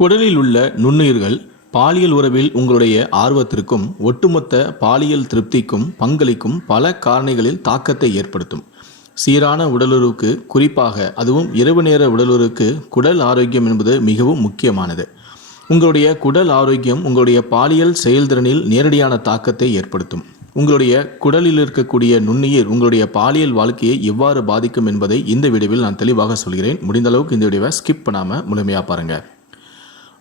குடலில் உள்ள நுண்ணுயிர்கள் பாலியல் உறவில் உங்களுடைய ஆர்வத்திற்கும் ஒட்டுமொத்த பாலியல் திருப்திக்கும் பங்களிக்கும் பல காரணிகளில் தாக்கத்தை ஏற்படுத்தும். சீரான உடலுறவுக்கு குறிப்பாக அதுவும் இரவு நேர உடலுறவுக்கு குடல் ஆரோக்கியம் என்பது மிகவும் முக்கியமானது. உங்களுடைய குடல் ஆரோக்கியம் உங்களுடைய பாலியல் செயல்திறனில் நேரடியான தாக்கத்தை ஏற்படுத்தும். உங்களுடைய குடலில் இருக்கக்கூடிய நுண்ணுயிர் உங்களுடைய பாலியல் வாழ்க்கையை எவ்வாறு பாதிக்கும் என்பதை இந்த வீடியோவில் நான் தெளிவாக சொல்கிறேன். முடிந்த அளவுக்கு இந்த வீடியோவை ஸ்கிப் பண்ணாமல் முழுமையாக பாருங்கள்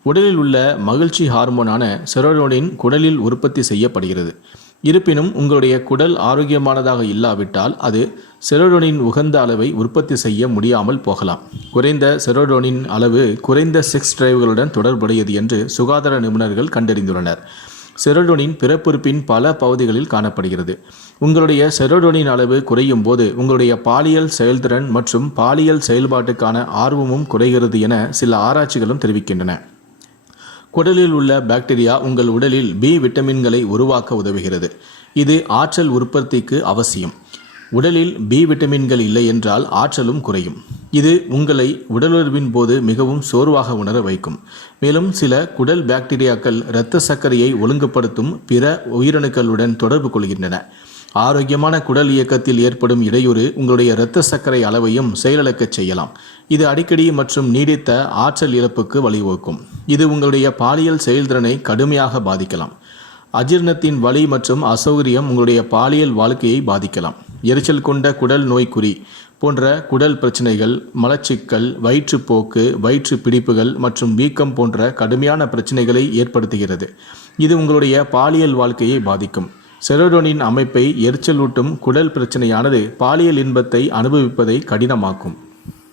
உடலில் உள்ள மகிழ்ச்சி ஹார்மோனான செரோடோனின் குடலில் உற்பத்தி செய்யப்படுகிறது. இருப்பினும் உங்களுடைய குடல் ஆரோக்கியமானதாக இல்லாவிட்டால் அது செரோடோனின் உகந்த அளவை உற்பத்தி செய்ய முடியாமல் போகலாம். குறைந்த செரோடோனின் அளவு குறைந்த செக்ஸ் டிரைவ்களுடன் தொடர்புடையது என்று சுகாதார நிபுணர்கள் கண்டறிந்துள்ளனர். செரோடோனின் பிறப்புறுப்பின் பல பகுதிகளில் காணப்படுகிறது. உங்களுடைய செரோடோனின் அளவு குறையும் போது உங்களுடைய பாலியல் செயல்திறன் மற்றும் பாலியல் செயல்பாட்டுக்கான ஆர்வமும் குறைகிறது என சில ஆராய்ச்சிகளும் தெரிவிக்கின்றன. குடலில் உள்ள பாக்டீரியா உங்கள் உடலில் பி விட்டமின்களை உருவாக்க உதவுகிறது. இது ஆற்றல் உற்பத்திக்கு அவசியம். உடலில் பி விட்டமின்கள் இல்லை என்றால் ஆற்றலும் குறையும். இது உங்களை உடலுறவின் போது மிகவும் சோர்வாக உணர வைக்கும். மேலும் சில குடல் பாக்டீரியாக்கள் இரத்த சர்க்கரையை ஒழுங்குபடுத்தும் பிற உயிரணுக்களுடன் தொடர்பு கொள்கின்றன. ஆரோக்கியமான குடல் இயக்கத்தில் ஏற்படும் இடையூறு உங்களுடைய இரத்த சர்க்கரை அளவையும் செயலிழக்கச் செய்யலாம். இது அடிக்கடி மற்றும் நீடித்த ஆற்றல் இழப்புக்கு வழிவகுக்கும். இது உங்களுடைய பாலியல் செயல்திறனை கடுமையாக பாதிக்கலாம். அஜீர்ணத்தின் வலி மற்றும் அசௌகரியம் உங்களுடைய பாலியல் வாழ்க்கையை பாதிக்கலாம். எரிச்சல் கொண்ட குடல் நோய்க்குறி போன்ற குடல் பிரச்சனைகள் மலச்சிக்கல் வயிற்றுப்போக்கு வயிற்று பிடிப்புகள் மற்றும் வீக்கம் போன்ற கடுமையான பிரச்சனைகளை ஏற்படுத்துகிறது. இது உங்களுடைய பாலியல் வாழ்க்கையை பாதிக்கும். செரோடோனின் அமைப்பை எரிச்சலூட்டும் குடல் பிரச்சனையானது பாலியல் இன்பத்தை அனுபவிப்பதை கடினமாக்கும்.